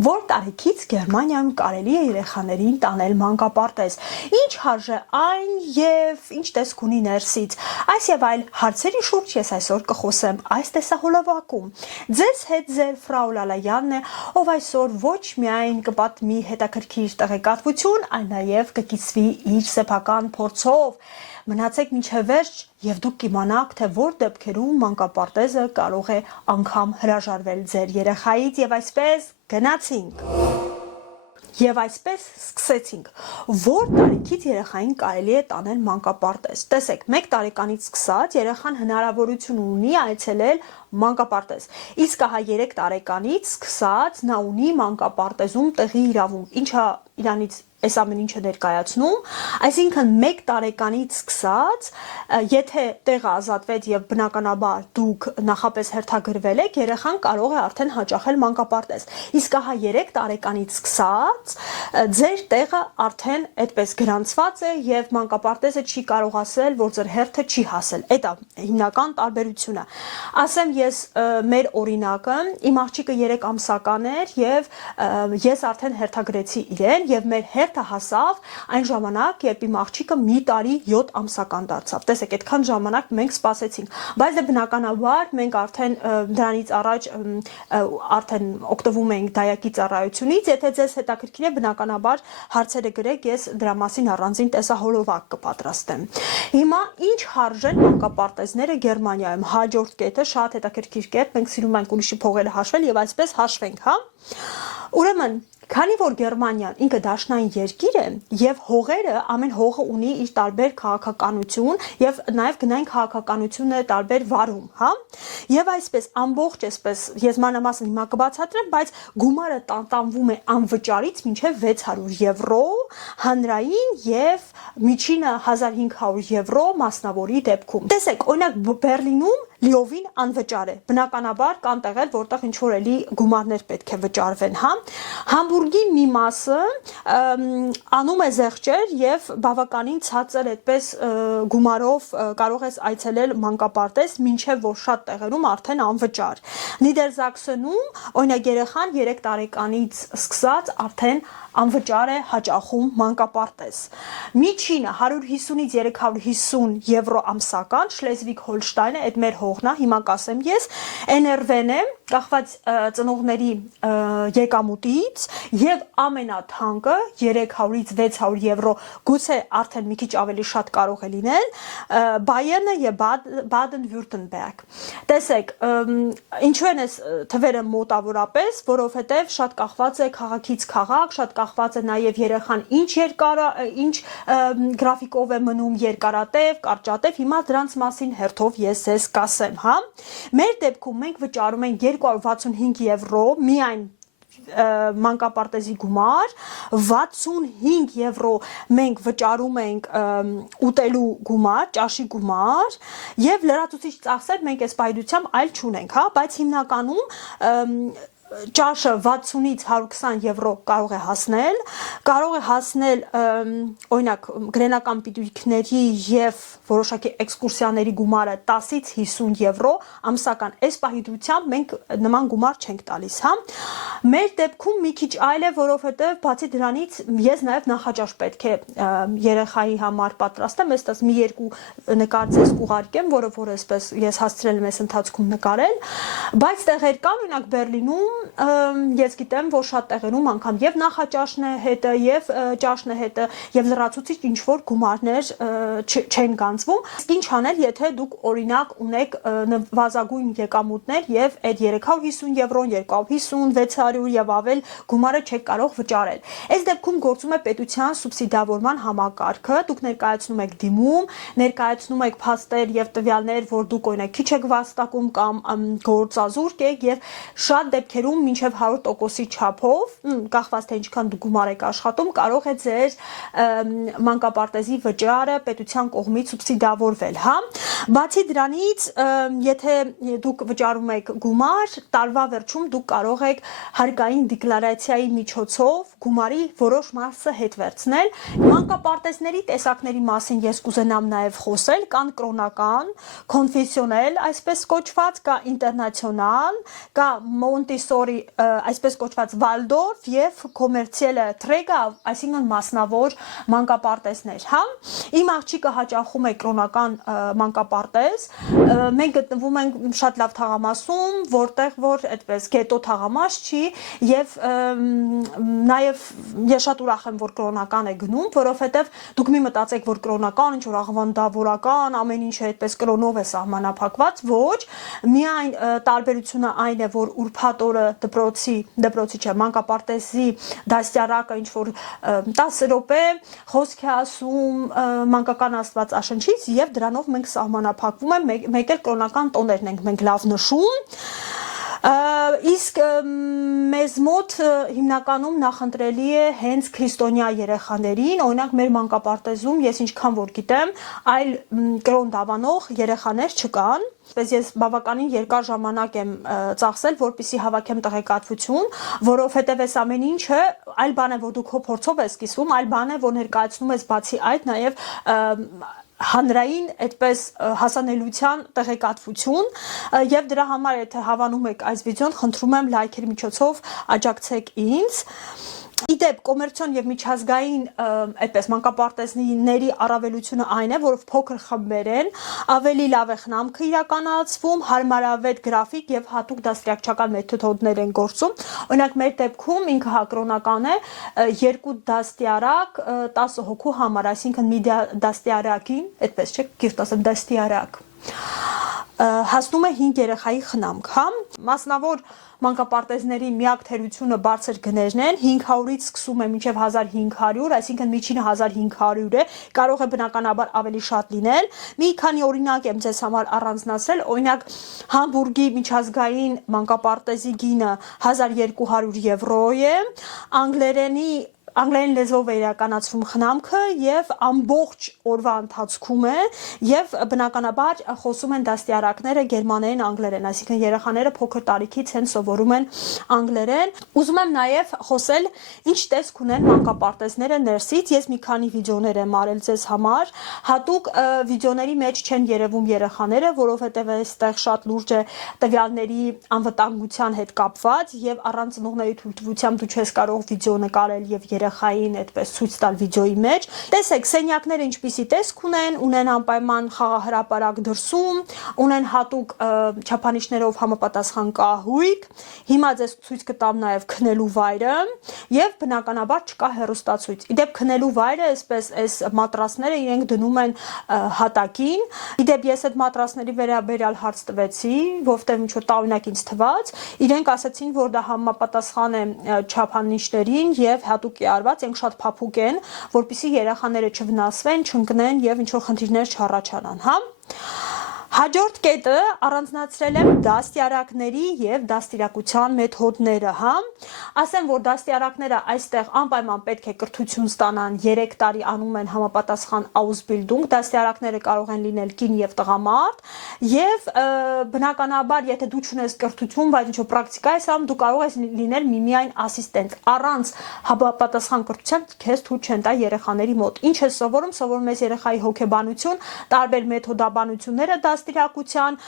Որ տարիքից Գերմանիայում կարելի է երեխաներին տանել մանկապարտեզ, ինչ հարժե այն եւ ինչ տեսք ունի ներսից, այս եւ այլ հարցերի շուրջ ես այսօր կխոսեմ այս տեսահոլովակում։ Ձեզ հետ ձեր Ֆրաու Լալայանն է, ով այսօր ոչ միայն կպատմի հետաքրքիր տեղեկատվություն, այլ նաեւ կկիսվի իր սեփական փորձով։ Մնացեք մինչև վերջ եւ դուք կիմանաք, թե որ դեպքերում մանկապարտեզը կարող է անգամ հրաժարվել ձեր երեխայից եւ այսպես գնացինք։ Եվ այսպես սկսեցինք, որ տարիքից երեխային կարելի է տանել մանկապարտեզ։ Տեսեք, 1 տարեկանից սկսած երեխան հնարավորություն ունի այցելել մանկապարտեզ։ Իսկ ահա 3 տարեկանից սկսած նա ունի մանկապարտեզում տեղի իրավունք, ինչը իրանից այս ամեն ինչը ներկայացնում, այսինքն 1 տարեկանից սկսած, եթե տեղը ազատվեց եւ բնականաբար դուք նախապես հերթագրվել եք, երեխան կարող է արդեն հաճախել մանկապարտեզ։ Իսկ ահա 3 տարեկանից սկսած ձեր տեղը արդեն այդպես գրանցված է եւ մանկապարտեզը չի կարող ասել, որ ձեր հերթը չի հասել։ Դա հիմնական տարբերությունը։ Ասեմ ես մեր օրինակը, իմ աղջիկը 3 ամսական էր եւ ես արդեն հերթագրեցի իրեն եւ մեր հերթը հասավ այն ժամանակ, երբ իմ աղջիկը մի տարի 7 ամսական դարձավ։ Տեսեք, այդքան ժամանակ մենք սպասեցինք, բայց դե բնականաբար մենք արդեն դրանից առաջ արդեն օգտվում ենք դայակի ծառայությունից, եթե ձեզ հետաքրքիր է, բնականաբար հարցերը գրեք, ես դրա մասին առանձին տեսահոլովակ կպատրաստեմ։ Հիմա ինչ հարժեն մանկապարտեզները Գերմանիայում, հաջորդ կետը շատ հետաքրքիր կետ, մենք սիրում ենք ուրիշի փողերը հաշվել եւ այսպես հաշվենք, հա։ Ուրեմն քանի որ Գերմանիան ինքը դաշնային երկիր է եւ հողերը ամեն հողը ունի իր տարբեր քաղաքականություն եւ նաեւ գնային քաղաքականությունը տարբեր վարում, հա։ Եվ այսպես ամբողջ այսպես ես մանրամասն հիմա կբացատրեմ, բայց գումարը տանտանվում է անվճարից մինչեւ 600 եվրո, հանրային եւ միջինը 1500 եվրո մասնավորի դեպքում։ Տեսեք, օրինակ Բերլինում լիովին անվճար է։ Բնականաբար կան տեղեր, որտեղ ինչ որ էլի գումարներ պետք է վճարվեն, հա։ Համբուրգի մի մասը անում է զեղչեր եւ բավականին ցածր այդպես գումարով կարող ես այցելել մանկապարտեզ, մինչեւ որ շատ տեղերում արդեն անվճար։ Նիդերզաքսենում օրինակ երեխան 3 տարեկանից սկսած արդեն անվճար է հաճախում մանկապարտեզ։ Միջինը 150-ից 350 եվրո ամսական, Շլեզվիգ-Հոլշտայնը, այդ մեր հողն է, հիմա կասեմ ես, NRV-ն է, կախված ծնողների եկամուտից եւ ամենաթանկը 300-ից 600 եվրո, գուցե արդեն մի քիչ ավելի շատ կարող է լինել, Բայերնը եւ Բադեն-Վյուրտենբերգ։ Տեսեք, ինչու են այս թվերը մոտավորապես, որովհետեւ շատ կախված է քաղաքից քաղաք, շատ կախված է նաեւ երեխան ինչ գրաֆիկով է մնում, երկարատև, կարճատև, հիմա դրանց մասին հերթով ես ձեզ կասեմ, հա։ Մեր դեպքում մենք վճարում ենք 265 եվրո միայն մանկապարտեզի գումար, 65 եվրո մենք վճարում ենք ուտելու գումար, ճաշի գումար եւ լրացուցիչ ծախսեր մենք այս պայդությամբ այլ չունենք, հա, բայց հիմնականում ճաշը 60-ից 120 եվրո կարող է հասնել օրինակ գրենական պիտույքների եւ որոշակի էքսկուրսիաների գումարը 10-ից 50 եվրո ամսական։ Այս պահիդությամբ մենք նման գումար չենք տալիս, հա։ Մեր դեպքում մի քիչ այլ է, որովհետեւ բացի դրանից ես նաեւ նախաճաշ պետք է երեխայի համար պատրաստեմ, այստեղ մի երկու նկար ձեզ կուղարկեմ, որը որ այսպես ես հասցրել եմ այս ընթացքում նկարել, բայց տեղեր կան, օրինակ Բերլինում ես գիտեմ, որ շատ տեղերում անգամ եւ նախաճաշն է հետը եւ ճաշն է հետը եւ լրացուցիչ ինչ որ գումարներ չեն գանձվում։ Իսկ ինչ անել, եթե դուք օրինակ ունեք նվազագույն եկամուտներ եւ այդ 350 եվրոն, 250, 600 եւ ավել գումարը չեք կարող վճարել։ Այս դեպքում գործում է պետության սուբսիդավորման համակարգը, դուք ներկայացնում եք դիմում, ներկայացնում եք փաստեր եւ տվյալներ, որ դուք օրինակ քիչ եք վաստակում կամ գործազուրկ եք եւ շատ դեպքերում մինչև 100%-ի չափով, կախված թե ինչքան դուք գումար եք աշխատում, կարող է ձեր մանկապարտեզի վճարը պետության կողմից սուբսիդավորվել, հա։ Բացի դրանից, եթե դուք վճարում եք գումար, տարվա վերջում դուք կարող եք հարկային դեկլարացիայի միջոցով գումարի որոշ մասը հետ վերցնել։ Մանկապարտեզների տեսակների մասին ես կուզենամ նաև խոսել, կան կրոնական, կոնֆեսիոնալ, այսպես կոչված, կա ինտերնացիոնալ, կա Մոնտեսորի սեկտորի այսպես կոչված Վալդորֆ եւ կոմերցիելը Թրեգավ, այսինքն մասնավոր մանկապարտեզներ, հա։ Իմ աղջիկը հաճախում է կրոնական մանկապարտեզ, մենք գտնվում ենք շատ լավ թաղամասում, որտեղ որ այդպես գետո թաղամաս չի եւ նաեւ ես շատ ուրախ եմ, որ կրոնական է գնում, որովհետեւ դուք մի մտածեք, որ կրոնական ինչ որ աղվանդավորական ամեն ինչը այդպես կրոնով է սահմանափակված, ոչ, միայն տարբերությունը այն է, որ ուրբաթ օրը դպրոցի չէ, մանկապարտեզի դաստիարակը ինչ որ 10 րոպե խոսք է ասում մանկական աստվածաշնչից եւ դրանով մենք սահմանափակվում ենք, մեկ էլ կրոնական տոներն ենք մենք լավ նշում։ Իսկ մեզ մոտ հիմնականում նախընտրելի է հենց քրիստոնյա երեխաներին, օրինակ մեր մանկապարտեզում ես ինչքան որ գիտեմ, այլ կրոն դավանող երեխաներ չկան, ես բավականին երկար ժամանակ եմ ծախսել, որպեսզի հավաքեմ տեղեկատվություն, որովհետև այս ամեն ինչը այլ բան է, որ դու քո փորձով ես սկսում, այլ բան է, որ ներկայացնում ես բացի այդ նաև հանրային այդպես հասանելիության տեղեկատվություն եւ դրա համար եթե հավանում եք այս վիդեոն, խնդրում եմ լայքերի միջոցով աջակցեք ինձ։ Իդեպ կոմերցիոն եւ միջազգային այդպես մանկապարտեզների առավելությունը այն է, որ փոքր խմբեր են, ավելի լավ է խնամքը իրականացվում, հարմարավետ գրաֆիկ եւ հատուկ դաստիարակչական մեթոդներ են գործում։ Օրինակ մեր դեպքում ինքը հակրոնական է, 2 դաստիարակ 10 հոգու համար, այսինքն մի դաստիարակին, այդպես չէ, գիրտ ասեմ դաստիարակ հասնում է 5 երեխայի խնամք, հա։ Մասնավոր մանկապարտեզների միակ թերությունը բարձր գներն են, 500-ից սկսում է մինչև 1500, այսինքն միջինը 1500 է, կարող է բնականաբար ավելի շատ լինել։ Մի քանի օրինակ եմ ձեզ համար առանձնացրել, օրինակ Համբուրգի միջազգային մանկապարտեզի գինը 1200 եվրո է, անգլերեն լեզվով է իրականացվում խնամքը եւ ամբողջ օրվա ընթացքում է եւ բնականաբար խոսում են դաստիարակները գերմաներեն, անգլերեն, այսինքն երեխաները փոքր տարիքից են սովորում են անգլերեն։ Ուզում եմ նաեւ խոսել ինչ տեսք ունեն մանկապարտեզները ներսից, ես մի քանի վիդեոներ եմ արել ձեզ համար, հատուկ վիդեոների մեջ չեն երևում երեխաները, որովհետեւ այստեղ շատ լուրջ է տվյալների անվտանգության հետ կապված եւ առանց ծնողների թույլտվությամբ դու չես կարող վիդեո նկարել եւ երեխային այդպես ցույց տալ վիդեոյի մեջ։ Տեսեք, սենյակները ինչպիսի տեսք ունեն անպայման խաղահրապարակ դրսում, ունեն հատուկ չափանիշներով համապատասխան կահույք։ Հիմա ձեզ ցույց կտամ նաև քնելու վայրը եւ բնականաբար չկա հեռուստացույց։ Իդեպ քնելու վայրը այսպես այս մատրասները իրենք դնում են հատակին։ Իդեպ ես այդ մատրասների վերաբերյալ հարց տվեցի, որովհետեւ ինչ որ տարօրինակ ինձ թվաց, իրենք ասացին, որ դա համապատասխան է չափանիշներին եւ հատուկ արված, ենք շատ փափուկ են, որպեսզի երեխաները չվնասվեն, չընկնեն եւ ինչ որ խնդիրներ չառաջանան, հա։ Հաջորդ կետը առանձնացրել եմ դաստիարակների եւ դաստիարակության մեթոդները, հա։ Ասեմ, որ դաստիարակները այստեղ անպայման պետք է կրթություն ստանան, 3 տարի անում են համապատասխան Ausbildung, դաստիարակները կարող են լինել կին եւ տղամարդ, եւ բնականաբար, եթե դու չունես կրթություն, բայց ինչ-որ պրակտիկա ես անում, դու կարող ես լինել միմիայն ասիստենտ, առանց համապատասխան կրթության քեզ թույլ չեն տա երեխաների մոտ։ Ինչ ես սովորում ես երեխայի հոգեբանություն, տարբեր մեթոդաբանությունները դաստիարակության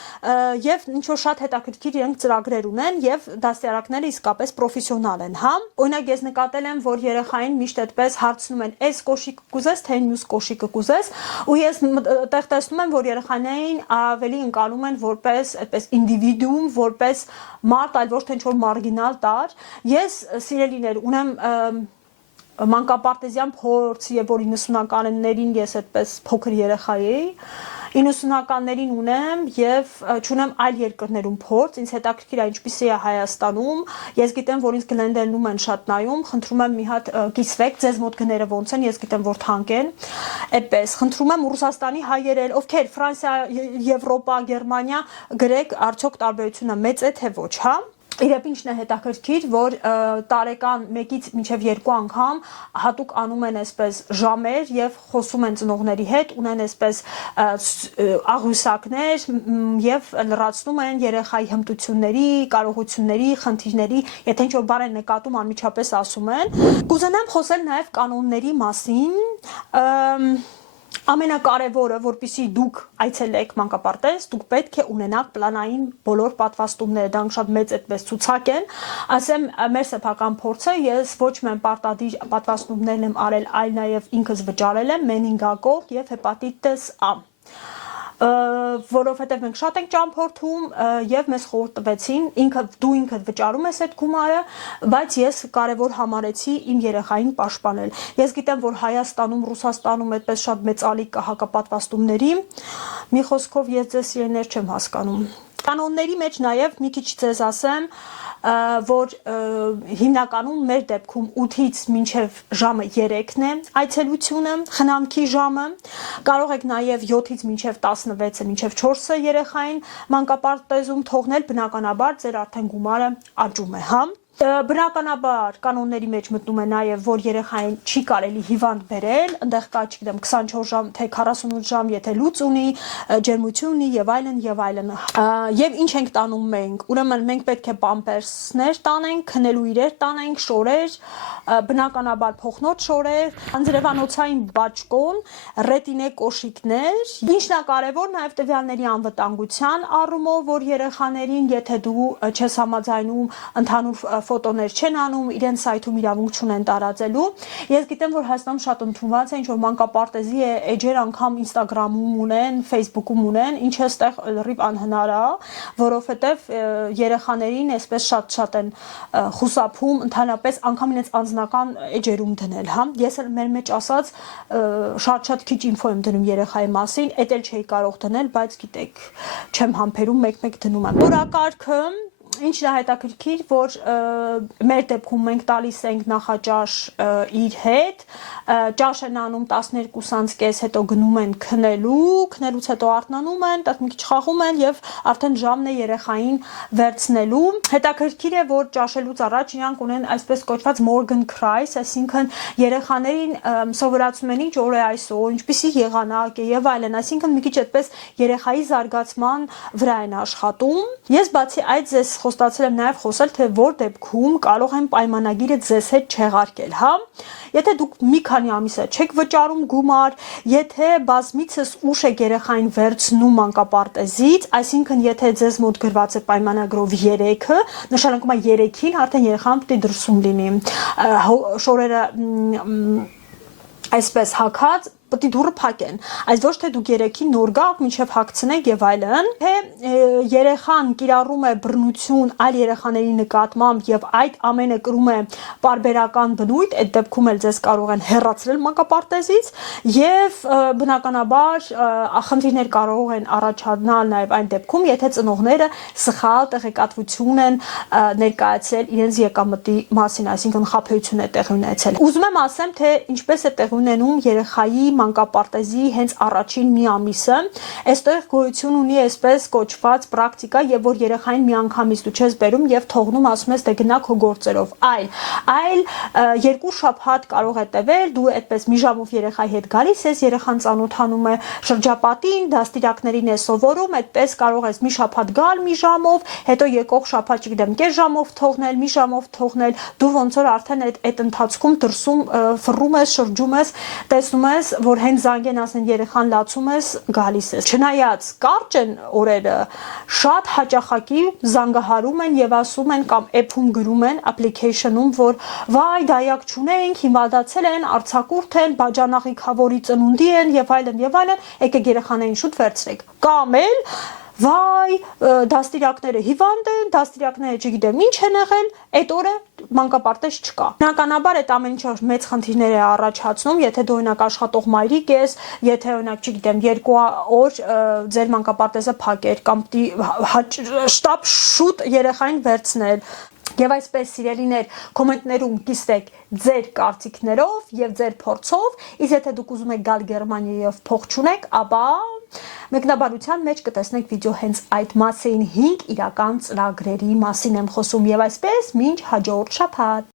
եւ ինչ որ շատ հետաքրքիր իրենք ծրագրեր ունեն եւ դաստիարակները իսկապես պրոֆեսիոնալ են, հա։ Օրինակ ես նկատել եմ, որ երեխային միշտ այդպես հարցնում են, «Էս կոշիկը կուզես, թե մյուս կոշիկը կուզես», ու ես այդտեղ տեսնում եմ, որ երեխաներին ավելի ընկալում են որպես այդպես ինդիվիդուում, որպես մարդ, այլ ոչ թե ինչ որ մարգինալ տար։ Ես սիրելիներ ունեմ մանկապարտեզյան փորձ եւ որ 90-ականներին ես այդպես փոքր երեխա էի, 90-ականներին ունեմ եւ չունեմ այլ երկրներում փորձ, ինձ հետաքրքիր է ինչպիսի է Հայաստանում, ես գիտեմ, որ ինձ Գլենդելնում են շատ նայում, խնդրում եմ մի հատ կիսվեք, ձեզ մոտ գները ոնց են, ես գիտեմ, որ թանկ են, այդպես, խնդրում եմ Ռուսաստանի հայեր էլ, ովքեր Ֆրանսիա, Եվրոպա, Գերմանիա գրեք, արդյոք տարբերությունը մեծ է թե ոչ, հա։ Իրեւ ինչն է հետաքրքիր, որ տարեկան 1-ից մինչև 2 անգամ հատուկ անում են այսպես ժամեր եւ խոսում են ծնողների հետ, ունեն այսպես աղյուսակներ եւ լրացնում են երեխայի հմտությունների, կարողությունների, խնդիրների, եթե ինչ որ բան են նկատում, անմիջապես ասում են։ Կուզենամ խոսել նաեւ կանոնների մասին։ Ամենակարևորը, որպեսզի դուք այցելեք մանկապարտեզ, դուք պետք է ունենաք պլանային բոլոր պատվաստումները, դրանք շատ մեծ այդպես ցուցակ են, ասեմ մեր սեփական փորձը, ես ոչ միայն պարտադիր պատվաստումներն եմ արել, այլ նաև ինքս վճարել եմ մենինգակոկ եւ հեպատիտիս A, որովհետև մենք շատ ենք ճամփորդում եւ մեզ խորհուրդ տվեցին դու ինքդ վճարում ես այդ գումարը, բայց ես կարևոր համարեցի իմ երեխային պաշտպանել։ Ես գիտեմ, որ Հայաստանում, Ռուսաստանում այդպես շատ մեծ ալիք կա հակապատվաստումների, մի խոսքով ես ձեզ սիրելիներ չեմ հասկանում։ Կանոնների մեջ նաև մի քիչ ձեզ ասեմ, որ հիմնականում մեր դեպքում 8-ից մինչև ժամը 3-ն է այցելությունը, խնամքի ժամը, կարող եք նաև 7-ից մինչև 16-ը, մինչև 4-ը երեխային մանկապարտեզում թողնել, բնականաբար ձեր արդեն գումարը աճում է, հա։ Բնականաբար կանոնների մեջ մտնում է նաև, որ երեխային չի կարելի հիվանդ բերել, այնտեղ կա, չգիտեմ, 24 ժամ, թե 48 ժամ, եթե լուծ ունի, ջերմություն ունի եւ այլն եւ այլն։ Եվ ինչ ենք տանում մենք։ Ուրեմն մենք պետք է պամպերսներ տանենք, քնելու իրեր տանենք, շորեր, բնականաբար փոխնոտ շորեր, անձրևանոցային բաճկոն, ռետինե կոշիկներ։ Ինչն է կարևոր նաև տվյալների անվտանգության առումով, որ երեխաներին, եթե դու չես համաձայնում, ընդհանուր ֆոտոներ չեն անում, իրենց սայթում իրավունք չունեն տարածելու։ Ես գիտեմ, որ Հայաստանում շատ ընդունված է, ինչ որ մանկապարտեզի էջեր անգամ Instagram-ում ունեն, Facebook-ում ունեն, ինչը այստեղ լրիվ անհնար է, որովհետև երեխաներին այսպես շատ են խուսափում, ընդհանրապես անգամ իրենց անձնական էջերում դնել, հա։ Ես էլ մեր մեջ ասած շատ քիչ ինֆո եմ դնում երեխայի մասին, էդ էլ չէի կարող դնել, բայց գիտեք, չեմ համբերում, մեկ-մեկ դնում եմ։ Օրակարգը Ինչն է հետաքրքիր, որ մեր դեպքում մենք տալիս ենք նախաճաշ իր հետ, ճաշ են անում 12:30, հետո գնում են քնելուց հետո արթնանում են, մի քիչ խաղում են եւ արդեն ժամն է երեխային վերցնելու։ Հետաքրքիր է, որ ճաշելուց առաջ իրանք ունեն այսպես կոչված Morgan Kreis, այսինքն երեխաներին սովորացնում են ինչ օր է այսօր, ինչպիսի եղանակ է եւ այլն, այսինքն մի քիչ այդպես երեխայի զարգացման վրա են աշխատում։ Ես բացի այդ ձեզ խոստացել եմ նաև խոսել, թե որ դեպքում կարող են պայմանագիրը ձեզ հետ չեղարկել, հա։ Եթե դուք մի քանի ամիս չեք վճարում գումար, եթե բազմիցս ուշ եք երեխային վերցնում մանկապարտեզից, այսինքն եթե ձեզ մոտ գրված է պայմանագրով 3-ը, նշանակում է 3-ին արդեն երեխան պետք է դրսում լինի։ Շորերը այսպես հագած պետք է դուրը փակեն, այս ոչ թե դուք 3-ին նոր գաք, մինչև հագցնեք եւ այլն, թե երեխան կիրառում է բռնություն այլ երեխաների նկատմամբ եւ այդ ամենը կրում է պարբերական բնույթ, այդ դեպքում էլ ձեզ կարող են հեռացնել մանկապարտեզից եւ բնականաբար խնդիրներ կարող են առաջանալ նաեւ այն դեպքում, եթե ծնողները սխալ տեղեկատվություն են ներկայացրել իրենց եկամտի մասին, այսինքն խաբեություն է տեղի ունեցել։ Ուզում եմ ասեմ, թե ինչպես է տեղի ունենում երեխայի մանկապարտեզի հենց առաջին մի ամիսը, այստեղ գոյություն ունի այսպես կոչված պրակտիկա, եւ որ երեխային մի անգամից դու չես բերում եւ թողնում, ասում ես դե գնա քո գործերով, այլ 2 շաբաթ կարող է տևել, դու այդպես մի ժամով երեխայի հետ գալիս ես, երեխան ծանոթանում է շրջապատին, դաստիարակներին է սովորում, այդպես կարող ես մի շաբաթ գալ մի ժամով, հետո եկող շաբաթ, չգիտեմ, կես ժամով թողնել, մի ժամով թողնել, դու ոնց որ արդեն այդ ընթացքում դրսում ֆռում ես, շրջում ես, տեսնում ես, որ հենց զանգ են ասեն երեխան լացում ես, գալիս ես։ Չնայած կարճ են օրերը, շատ հաճախակի զանգահարում են եւ ասում են կամ app-ում գրում են, application-ում, որ վայ, դայակ չունենք, հիմադացել են, արձակուրդ են, բաժանաղիքավորի ծնունդի են եւ այլն, եկեք երեխաներին շուտ վերցրեք։ Կամ էլ վայ, դաստիարակները հիվանդ են, դաստիարակները չգիտեմ ինչ են եղել, այդ օրը մանկապարտեզ չկա։ Բնականաբար այդ ամեն ինչը մեծ խնդիրներ է առաջացնում, եթե դու օրինակ աշխատող մայրիկ ես, եթե օրինակ չգիտեմ 2 օր ձեր մանկապարտեզը փակեր կամ շտապ շուտ երեխային վերցնել։ Եվ այսպես սիրելիներ, կոմենտներում կիսեք ձեր կարծիքներով եւ ձեր փորձով, իսկ եթե դուք ուզում եք գալ Գերմանիայով փող չունեք, ապա մեկնաբանության մեջ կտեսնեք վիդեո հենց այդ մասին 5 իրական ծրագրերի մասին եմ խոսում եւ այսպես մինչ հաջորդ շաբաթ